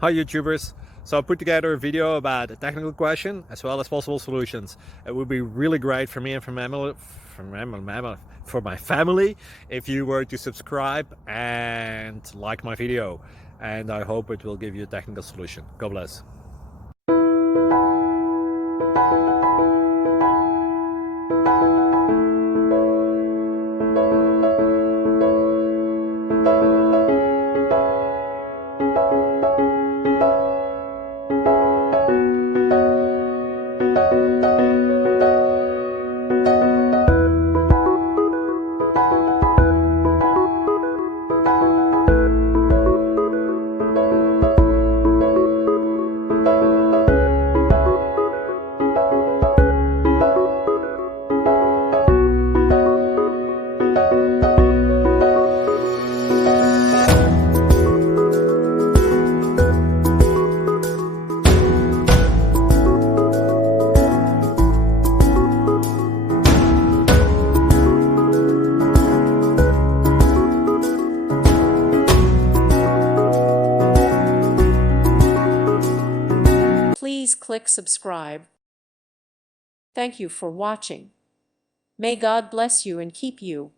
Hi YouTubers. So I put together a video about a technical question as well as possible solutions. It would be really great for me and for my family if you were to subscribe and like my video. And I hope it will give you a technical solution. God bless. Please click subscribe. Thank you for watching. May God bless you and keep you.